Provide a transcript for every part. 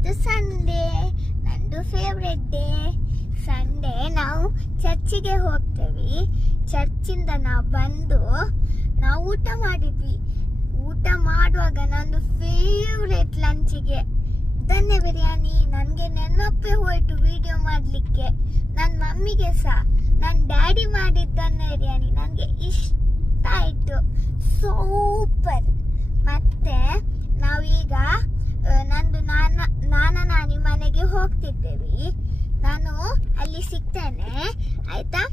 ಇವತ್ತು ಸಂಡೇ, ನಂದು favourite day Sunday ನಾವು ಚರ್ಚಿಗೆ ಹೋಗ್ತೇವೆ. ಚರ್ಚಿಂದ ನಾವು ಬಂದು ನಾವು ಊಟ ಮಾಡಿದ್ವಿ. ಊಟ ಮಾಡುವಾಗ ನಂದು ಫೇವ್ರೆಟ್ ಲಂಚಿಗೆ ಧನ್ಯ ಬಿರಿಯಾನಿ. ನನಗೆ ನೆನಪೇ ಹೋಯ್ತು ವಿಡಿಯೋ ಮಾಡಲಿಕ್ಕೆ. ನನ್ನ ಮಮ್ಮಿಗೆ ಸಹ. ನನ್ನ ಡ್ಯಾಡಿ ಧನ್ಯ ಬಿರಿಯಾನಿ ನನಗೆ ಇಷ್ಟ ಆಯಿತು. ಸೂಪರ್ ಮತ್ತೆ ನಾವೀಗ ನಂದು ನಾನ ನಾನ ನಾನಿ ಮನೆಗೆ ಹೋಗ್ತಿದ್ದೇವೆ. ನಾನು ಅಲ್ಲಿ ಸಿಗ್ತೇನೆ. ಆಯ್ತಾ?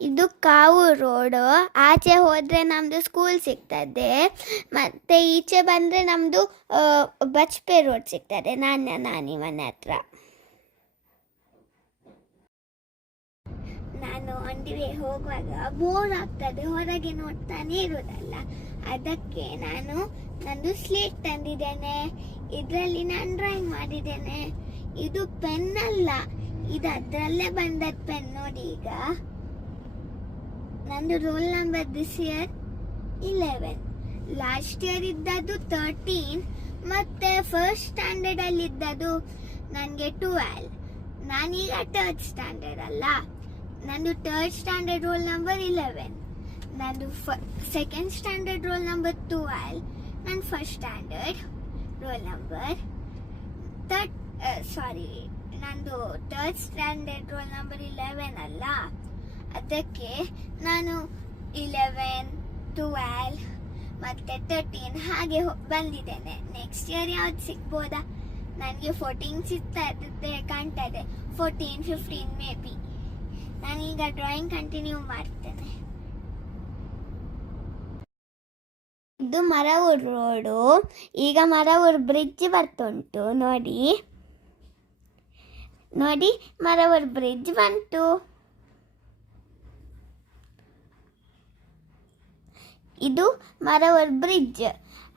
ಇದು ಕಾವು ರೋಡ್. ಆಚೆ ಹೋದ್ರೆ ನಮ್ದು ಸ್ಕೂಲ್ ಸಿಗ್ತದೆ. ಮತ್ತೆ ಈಚೆ ಬಂದ್ರೆ ನಮ್ದು ಆ, ಬಜ್ಪೆ ರೋಡ್ ಸಿಗ್ತದೆ. ನಾನ ನಾನಿ ಮನೆ ಹತ್ರ. ನಾನು ಅಂಡಿವೆ ಹೋಗುವಾಗ ಬೋರ್ ಆಗ್ತದೆ. ಹೊರಗೆ ನೋಡ್ತಾನೆ ಇರೋದಲ್ಲ. ಅದಕ್ಕೆ ನಾನು ನಂದು ಸ್ಲೇಟ್ ತಂದಿದ್ದೇನೆ. ಇದರಲ್ಲಿ ನಾನು ಡ್ರಾಯಿಂಗ್ ಮಾಡಿದ್ದೇನೆ. ಇದು ಪೆನ್ ಅಲ್ಲ, ಇದು ಅದರಲ್ಲೇ ಬಂದದ್ ಪೆನ್ ನೋಡಿ ಈಗ. ನಂದು roll number this year eleven last year ಇದ್ದದ್ದು ತರ್ಟೀನ್ ಮತ್ತೆ ಫಸ್ಟ್ ಸ್ಟ್ಯಾಂಡರ್ಡ್ ಅಲ್ಲಿ ಇದ್ದದ್ದು ನನಗೆ ಟುವೆಲ್ ನಾನೀಗ ತರ್ಡ್ ಸ್ಟ್ಯಾಂಡರ್ಡ್ ಅಲ್ಲ. ನಂದು third standard roll number eleven ನಂದು second standard roll number twelve ನನ್ನ first standard roll number third sorry ನಂದು third standard roll number eleven ಅಲ್ಲ. ಅದಕ್ಕೆ ನಾನು ಇಲೆವೆನ್ ಟ್ವೆಲ್ ಮತ್ತೆ ತರ್ಟೀನ್ ಹಾಗೆ ಬಂದಿದ್ದೇನೆ. ನೆಕ್ಸ್ಟ್ ಇಯರ್ ಯಾವ್ದು ಸಿಗ್ಬೋದಾ? ನನಗೆ ಫೋರ್ಟೀನ್ ಸಿಗ್ತಾ ಕಾಣ್ತಾ ಕಾಣ್ತದೆ. ಫೋರ್ಟೀನ್ ಫಿಫ್ಟೀನ್ ಮೇ ಬಿ ನಾನೀಗ ಡ್ರಾಯಿಂಗ್ ಕಂಟಿನ್ಯೂ ಮಾಡ್ತೇನೆ. ಇದು ಮರವೂರು ರೋಡು ಈಗ ಮರವೂರು ಬ್ರಿಡ್ಜ್ ಬರ್ತುಂಟು ನೋಡಿ. ನೋಡಿ, ಮರವೂರು ಬ್ರಿಡ್ಜ್ ಬಂತು. ಇದು ಮರವರ್ ಬ್ರಿಡ್ಜ್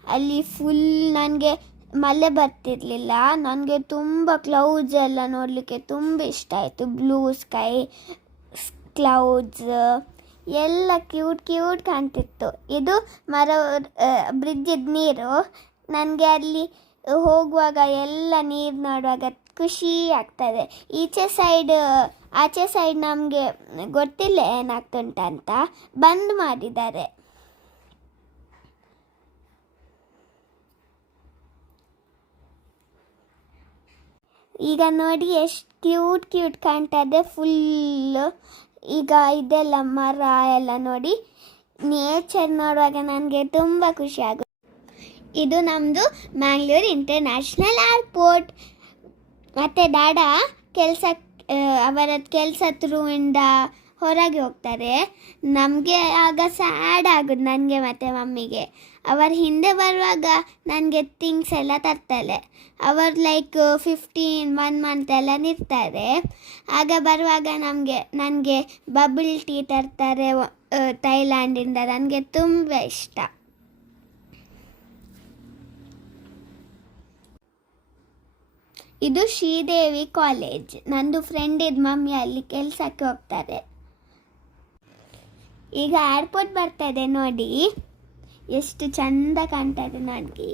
ಅಲ್ಲಿ ಫುಲ್ ನನಗೆ ಮಳೆ ಬರ್ತಿರ್ಲಿಲ್ಲ. ನನಗೆ ತುಂಬ ಕ್ಲೌಡ್ಸ್ ಎಲ್ಲ ನೋಡಲಿಕ್ಕೆ ತುಂಬ ಇಷ್ಟ ಆಯಿತು. ಬ್ಲೂ ಸ್ಕೈ ಕ್ಲೌಡ್ಸ್ ಎಲ್ಲ ಕ್ಯೂಟ್ ಕ್ಯೂಟ್ ಕಾಣ್ತಿತ್ತು. ಇದು ಮರ ಬ್ರಿಡ್ಜಿದ ನೀರು. ನನಗೆ ಅಲ್ಲಿ ಹೋಗುವಾಗ ಎಲ್ಲ ನೀರು ನೋಡುವಾಗ ಖುಷಿ ಆಗ್ತದೆ. ಈಚೆ ಸೈಡ್, ಆಚೆ ಸೈಡ್ ನಮಗೆ ಗೊತ್ತಿಲ್ಲ ಏನಾಗ್ತುಂಟಂತ ಬಂದ್ ಮಾಡಿದ್ದಾರೆ. ಈಗ ನೋಡಿ ಎಷ್ಟು ಕ್ಯೂಟ್ ಕ್ಯೂಟ್ ಕಾಣ್ತದೆ ಫುಲ್ ಈಗ ಇದೆಲ್ಲ ಮರ ಎಲ್ಲ ನೋಡಿ ನೇಚರ್ ನೋಡುವಾಗ ನನಗೆ ತುಂಬ ಖುಷಿ ಆಗುತ್ತೆ. ಇದು ನಮ್ಮದು ಮ್ಯಾಂಗ್ಳೂರ್ ಇಂಟರ್ನ್ಯಾಷನಲ್ ಏರ್ಪೋರ್ಟ್. ಮತ್ತು ದಾಡ ಕೆಲಸ ಅವರ ಕೆಲಸ ಥ್ರೂಯಿಂದ ಹೊರಗೆ ಹೋಗ್ತಾರೆ. ನಮಗೆ ಆಗ ಸ್ಯಾಡ್ ಆಗೋದು ನನಗೆ ಮತ್ತು ಮಮ್ಮಿಗೆ. ಅವರ ಹಿಂದೆ ಬರುವಾಗ ನನಗೆ ಥಿಂಗ್ಸ್ ಎಲ್ಲ ತರ್ತಾರೆ ಅವರು ಲೈಕ್ ಫಿಫ್ಟೀನ್ ಒನ್ ಮಂತ್ ಎಲ್ಲ ನಿರ್ತಾರೆ ಆಗ ಬರುವಾಗ ನಮಗೆ, ನನಗೆ ಬಬಲ್ ಟೀ ತರ್ತಾರೆ ಥೈಲ್ಯಾಂಡಿಂದ ನನಗೆ ತುಂಬ ಇಷ್ಟ. ಇದು ಶ್ರೀದೇವಿ ಕಾಲೇಜ್ ನಂದು ಫ್ರೆಂಡ್ ಇದ್ದ ಮಮ್ಮಿ ಅಲ್ಲಿ ಕೆಲಸಕ್ಕೆ ಹೋಗ್ತಾರೆ. ಈಗ ಏರ್ಪೋರ್ಟ್ ಬರ್ತದೆ ನೋಡಿ. ಎಷ್ಟು ಚಂದ ಕಾಣ್ತದೆ ನನಗೆ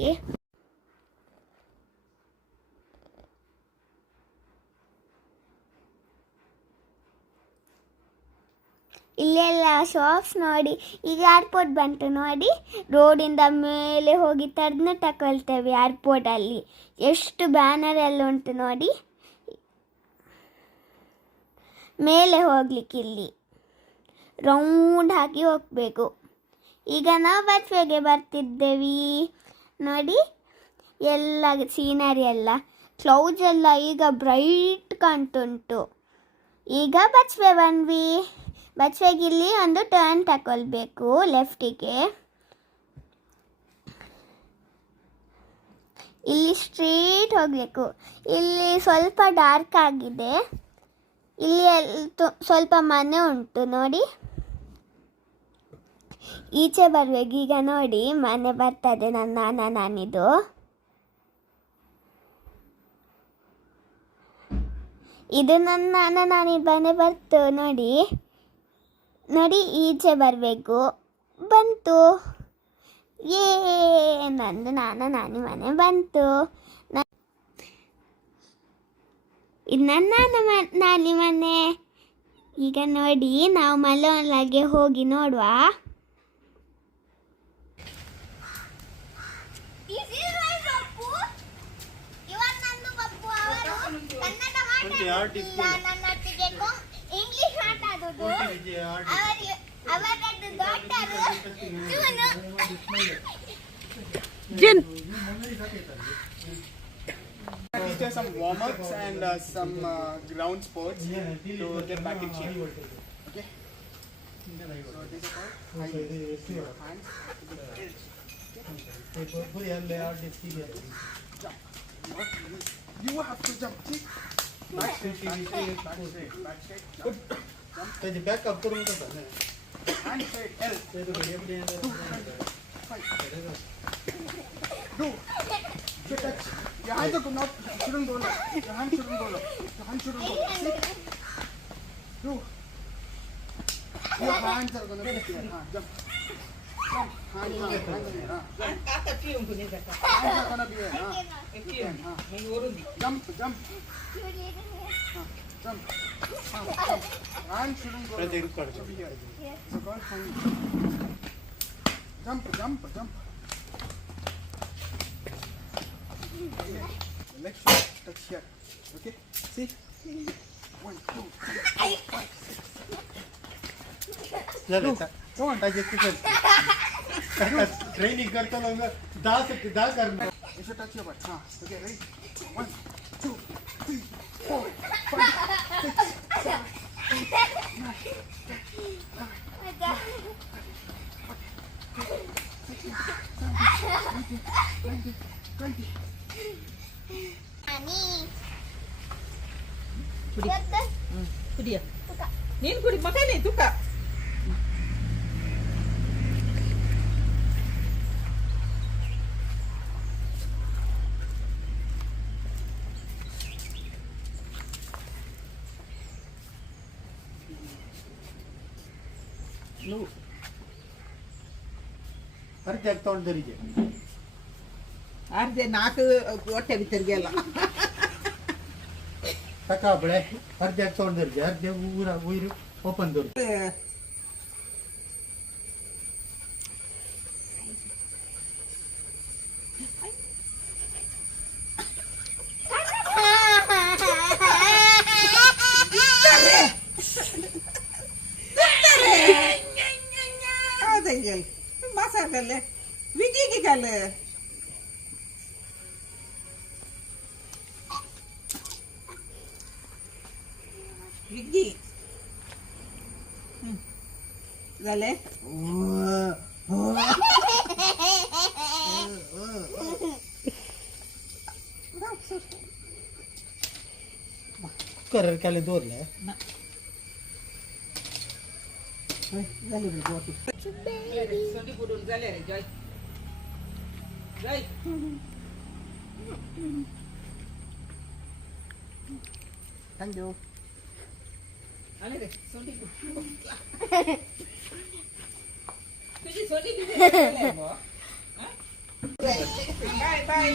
ಇಲ್ಲೆಲ್ಲ ಶಾಪ್ಸ್ ನೋಡಿ, ಈಗ ಏರ್ಪೋರ್ಟ್ ಬಂತು ನೋಡಿ, ರೋಡಿಂದ ಮೇಲೆ ಹೋಗಿ ತರ್ನ ತಗೊಳ್ತೇವೆ ಏರ್ಪೋರ್ಟಲ್ಲಿ ಎಷ್ಟು ಬ್ಯಾನರ್ ಎಲ್ಲ ಉಂಟು ನೋಡಿ. ಮೇಲೆ ಹೋಗ್ಲಿಕ್ಕೆ ಇಲ್ಲಿ ರೌಂಡ್ ಹಾಕಿ ಹೋಗಬೇಕು. ಈಗ ನಾವು ಬಸ್ವೆಗೆ ಬರ್ತಿದ್ದೇವೆ. ನೋಡಿ, ಎಲ್ಲ ಸೀನರಿ ಎಲ್ಲ. ಕ್ಲೌಡ್ಸ್ ಎಲ್ಲ ಈಗ ಬ್ರೈಟ್ ಕಾಣ್ತುಂಟು ಈಗ ಬಚ್ವೆ ಬಂದ್ವಿ. ಬಚ್ವೆಗೆ ಇಲ್ಲಿ ಒಂದು ಟರ್ನ್ ತಗೊಳ್ಬೇಕು ಲೆಫ್ಟಿಗೆ ಇಲ್ಲಿ ಸ್ಟ್ರೇಟ್ ಹೋಗಬೇಕು. ಇಲ್ಲಿ ಸ್ವಲ್ಪ ಡಾರ್ಕ್ ಆಗಿದೆ. ಇಲ್ಲಿ ಸ್ವಲ್ಪ ಮನೆ ಉಂಟು, ನೋಡಿ. ಈಚೆ ಬರ್ಬೇಕು ಈಗ ನೋಡಿ, ಮನೆ ಬರ್ತದೆ ನನ್ನ ನಾನ ನಾನಿದು. ಇದು ನನ್ನ ನಾನ ನಾನಿದ್ ಮನೆ ಬರ್ತು, ನೋಡಿ. ನೋಡಿ, ಈಚೆ ಬರಬೇಕು ಬಂತು. ಏ, ನಂದು ನಾನು ನಾನಿ ಮನೆ ಬಂತು. ಇದು ನನ್ನ ನಾನ ಮನೆ. ಈಗ ನೋಡಿ, ನಾವು ಮಲೋನ್ಲಾಗೆ ಹೋಗಿ ನೋಡುವ. ನನ್ನೊಟ್ಟಿಗೆ ಇಂಗ್ಲಿಷ್ ಮಾತಾಡೋದು ಅವರಿಗೆ ಅವರದ್ದು ಡಾಕ್ಟರು ಇವನು Jin. Teach us some warm-ups and uh, some uh, ground sports to get back in shape. Okay? So this is called high knees. Hands to the edge. You have to jump. See? त्याची bag cup करून Your hands are not shouldn't go low. Your hands shouldn't go low. Your hands shouldn't go low. See? Do. Your hands are gonna be here. Huh? Jump. Jump. Hands, huh? hands are here. Huh? Jump. Hands are gonna be here. Huh? Here, huh? Jump, jump. Huh? Jump. Huh? Jump. Hands shouldn't go low. Should be here. So called high knee. Jump, jump, jump. Legs should touch here. Okay? See? One, two, three, four, five, six. Go on. Training करतो ना मग दहा दहा करणार You should touch your butt. Huh. Okay, ready? One, two, three, four, five, six, seven, twenty. ನಾನಿ ಕುಡಿ. ಇವತ್ತು ಕುಡಿಯ ನೀನು ಕುಡಿ ಮಗನೇ ತುಕ ಅರ್ಜಿ ಆಗ್ತೊಂಡರಿಗೆ ಅರ್ಧೆ ನಾಲ್ಕು ಹೊಟ್ಟೆ ಬಿತ್ತರ್ಗೆಲ್ಲ ತಕಾಬಳೆ ಅರ್ಜಿ ಆಗ್ತೊಂಡರಿಗೆ ಅರ್ಜಿ ಊರ ಊರು ಓಪನ್ ದೊರ್ सकल विकी की गल विकी झाले करर केले दोरले झाली बरं गोटी. सोडी बुडून झाले रे जय जय Thank you. आले रे सोडी बुडून. तुझी सोडी बिडी झाली आहे बुवा. हा? Bye bye